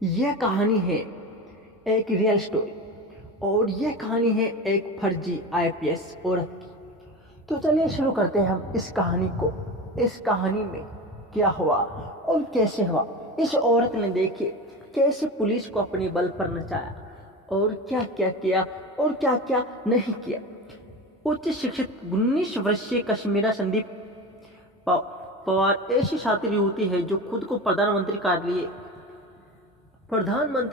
यह कहानी है एक रियल स्टोरी और यह कहानी है एक फर्जी आईपीएस औरत की। तो चलिए शुरू करते हैं हम इस कहानी को। इस कहानी में क्या हुआ और कैसे हुआ। इस औरत ने देखिए कैसे पुलिस को अपने बल पर नचाया और क्या क्या किया और क्या क्या नहीं किया। उच्च शिक्षित 19 वर्षीय कश्मीरा संदीप पवार ऐसी छात्र युवती है जो खुद को प्रधानमंत्री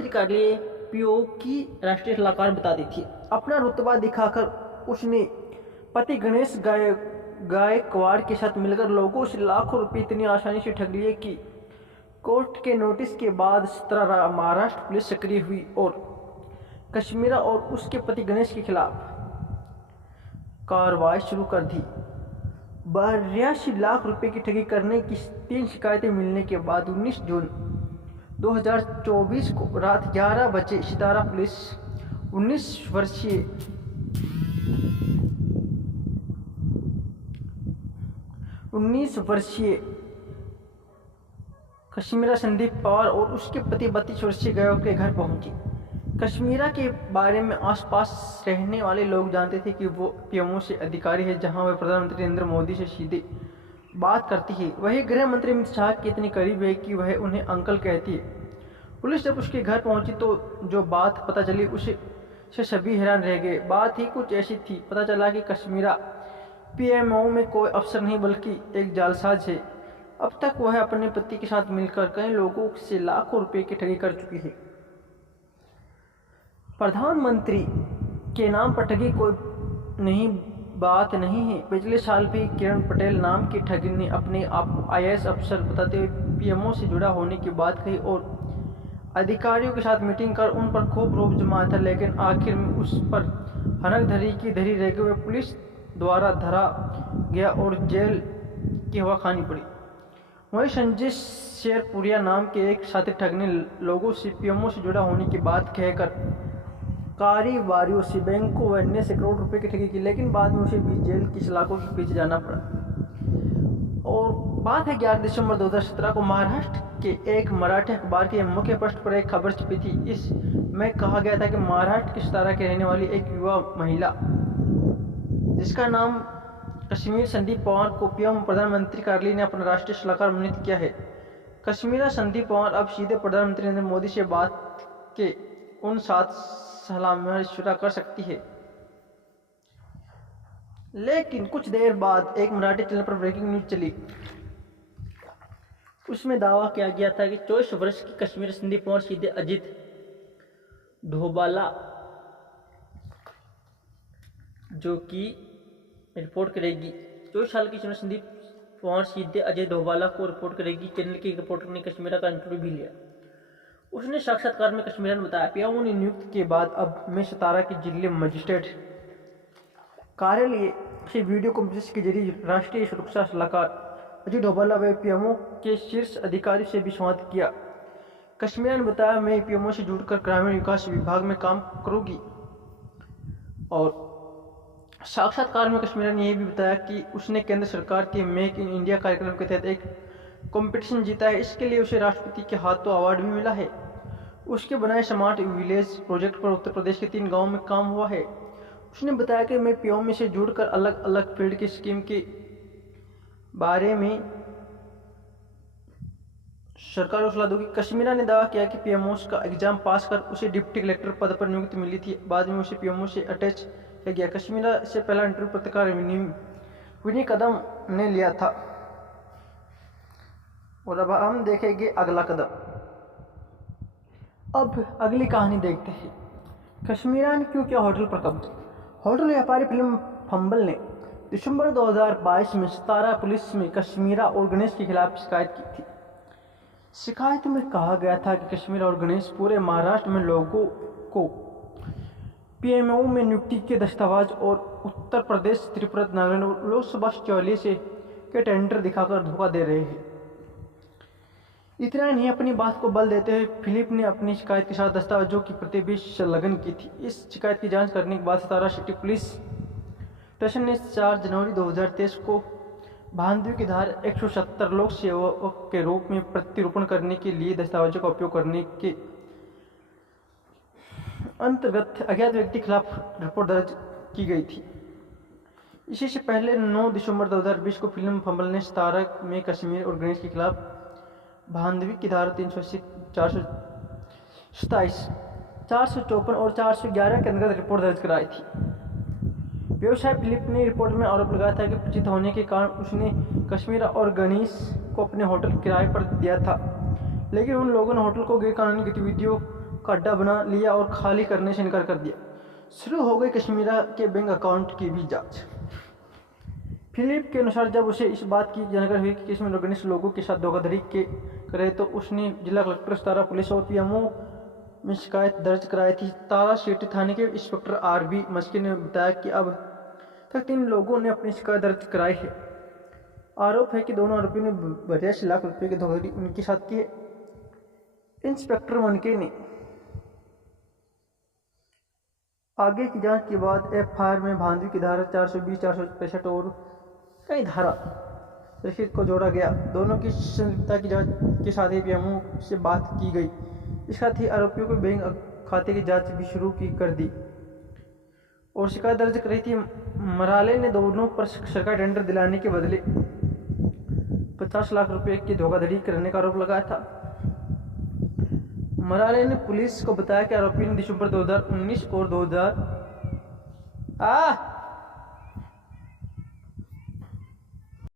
कार्यालय पीओ की राष्ट्रीय सलाहकार बताती थी। अपना रुतबा दिखाकर उसने पति गणेश गायकवाड़ के साथ मिलकर लोगों से लाखों रुपए इतनी आसानी से ठग लिए कि कोर्ट के नोटिस के बाद 17 महाराष्ट्र पुलिस सक्रिय हुई और कश्मीरा और उसके पति गणेश के खिलाफ कार्रवाई शुरू कर दी। 82 लाख रुपए की ठगी करने की 3 शिकायतें मिलने के बाद 19 जून 2024 को रात 11 बजे सितारा पुलिस 19 वर्षीय कश्मीरा संदीप पवार और उसके पति 32 वर्षीय गायक के घर पहुंची। कश्मीरा के बारे में आसपास रहने वाले लोग जानते थे कि वो पीएमओ से अधिकारी है, जहां वह प्रधानमंत्री नरेंद्र मोदी से सीधे बात करती है। वही गृह मंत्री अमित शाह के इतनी करीब है कि वह उन्हें अंकल कहती है। पुलिस जब उसके घर पहुंची तो जो बात पता चली उसे सभी हैरान रह गए। बात ही कुछ ऐसी थी। पता चला कि कश्मीरा पीएमओ में कोई अफसर नहीं बल्कि एक जालसाज है। अब तक वह अपने पति के साथ मिलकर कई लोगों से लाखों रुपए की ठगी कर चुकी है। प्रधानमंत्री के नाम पर ठगी कोई बात नहीं है। पिछले साल भी किरण पटेल नाम की ठगी ने अपने आप को आईएएस अफसर बताते हुए पीएमओ से जुड़ा होने की बात कही और अधिकारियों के साथ मीटिंग कर उन पर खूब रोब जमाया था, लेकिन आखिर में उस पर हनक धरी की धरी रह गए। पुलिस द्वारा धरा गया और जेल की हवा खानी पड़ी। वहीं संजय शेरपुरिया नाम के एक साथी ठग ने लोगों से पीएमओ से जुड़ा होने की बात कहकर कारोबारियों से बैंकों व अन्य से करोड़ रुपए की ठगी की, लेकिन बाद में उसे भी जेल की सलाखों के पीछे जाना पड़ा। और बात है 11 दिसंबर 2017 को महाराष्ट्र के एक मराठी अखबार के मुख्य पृष्ठ पर एक खबर छपी थी। इसमें कहा गया था कि महाराष्ट्र के सितारा की रहने वाली एक युवा महिला जिसका नाम कश्मीर संदीप पवार को पीएम प्रधानमंत्री कार्यालय ने अपना राष्ट्रीय सलाहकार मनोनीत किया है। कश्मीरा संदीप पवार अब सीधे प्रधानमंत्री नरेंद्र मोदी से बात के उन 7 सलाह मशवरा कर सकती है। लेकिन कुछ देर बाद एक मराठी चैनल पर ब्रेकिंग न्यूज चली। उसमें दावा किया गया था कि 24 वर्ष की कश्मीर संदीप पवार सीधे अजित ढोबाला जो कि रिपोर्ट करेगी। 24 साल की संदीप पवार सीधे अजय ढोबाला को रिपोर्ट करेगी। चैनल के रिपोर्टर ने कश्मीरा का इंटरव्यू भी लिया। उसने साक्षात्कार में कश्मीरा ने बताया, पीएमओ ने नियुक्ति के बाद अब मैं सितारा के जिले मजिस्ट्रेट कार्यालय से वीडियो कॉन्फ्रेंस के जरिए राष्ट्रीय सुरक्षा सलाहकार अजय ढोबाला व पीएमओ के शीर्ष अधिकारी से भी संवाद किया। कश्मीरा ने बताया, मैं पीएमओ से जुड़कर ग्रामीण विकास विभाग में काम करूंगी। और साक्षात्कार में कश्मीरा ने यह भी बताया कि उसने केंद्र सरकार के मेक इन इंडिया कार्यक्रम के तहत एक कंपटीशन जीता है। इसके लिए उसे राष्ट्रपति के हाथों अवार्ड भी मिला है। उसके बनाए स्मार्ट विलेज प्रोजेक्ट पर उत्तर प्रदेश के 3 गांवों में काम हुआ है। उसने बताया कि मैं पीएमओ से जुड़कर अलग अलग फील्ड की स्कीम के बारे में सरकार को सलाह दूंगी। कश्मीरा ने दावा किया कि पीएमओ का एग्जाम पास कर उसे डिप्टी कलेक्टर पद पर नियुक्ति मिली थी। बाद में उसे पीएमओ से अटैच किया गया। कश्मीरा से पहला इंटरव्यू पत्रकार विनी कदम ने लिया था। और अब हम देखेंगे अगला कदम। अब अगली कहानी देखते हैं। कश्मीरा ने क्यों किया होटल पर कब्जा। होटल व्यापारी फिल्म फंबल ने दिसंबर 2022 में सितारा पुलिस में कश्मीरा और गणेश के खिलाफ शिकायत की थी। शिकायत में कहा गया था कि कश्मीरा और गणेश पूरे महाराष्ट्र में लोगों को पीएमओ में नियुक्ति के दस्तावेज और उत्तर प्रदेश, त्रिपुरा, नागालैंड और लोकसभा 44 के टेंडर दिखाकर धोखा दे रहे हैं। इतना नहीं, अपनी बात को बल देते हुए फिलिप ने अपनी शिकायत के साथ दस्तावेजों की प्रति भी संलग्न की थी। इस शिकायत की जांच करने के बाद सितारा सिटी पुलिस स्टेशन ने 4 जनवरी 2023 को भांदवी की धारा 170 लोक सेवक के रूप में प्रत्यारोपण करने के लिए दस्तावेजों का उपयोग करने के अंतर्गत अज्ञात व्यक्ति के खिलाफ रिपोर्ट दर्ज की गई थी। इसी से पहले 9 दिसंबर 2020 को फिल्म फंबल ने सितारा में कश्मीर और गणेश के खिलाफ भांदवी की धारा 380, 427, 454 और 411 के अंतर्गत रिपोर्ट दर्ज कराई थी। व्यवसायी फिलिप ने रिपोर्ट में आरोप लगाया था कि परिचित होने के कारण उसने कश्मीर और गणेश को अपने होटल किराए पर दिया था, लेकिन उन लोगों ने होटल को गैरकानूनी गतिविधियों का अड्डा बना लिया और खाली करने से इनकार कर दिया। शुरू हो गई कश्मीरा के बैंक अकाउंट की भी जांच। फिलिप के अनुसार जब उसे इस बात की जानकारी हुई कि कश्मीर और गणेश लोगों के साथ धोखाधड़ी करे तो उसने जिला कलेक्टर, तारा पुलिस और पीएमओ में शिकायत दर्ज कराई थी। तारा सिटी थाने के इंस्पेक्टर आरबी मस्की ने बताया कि अब तक 3 लोगों ने अपनी शिकायत दर्ज कराई है। आरोप है कि दोनों आरोपियों ने 82 लाख रुपए की धोखाधड़ी उनके साथ की है। इंस्पेक्टर मनके ने आगे की जांच के बाद एफआईआर में भांदवी की धारा 420, 465 और कई धारा रशीद को जोड़ा गया। दोनों की संलिप्तता की जांच के साथ ही पीएमओ से बात की गई। इसके साथ ही आरोपियों को बैंक खाते की जांच भी शुरू कर दी और शिकायत दर्ज कराई थी। मराले ने दोनों पर सरकारी टेंडर दिलाने के बदले 50 लाख रुपए की धोखाधड़ी करने का आरोप लगाया था। मराले ने पुलिस को बताया कि आरोपी ने दिसंबर 2019 और 2000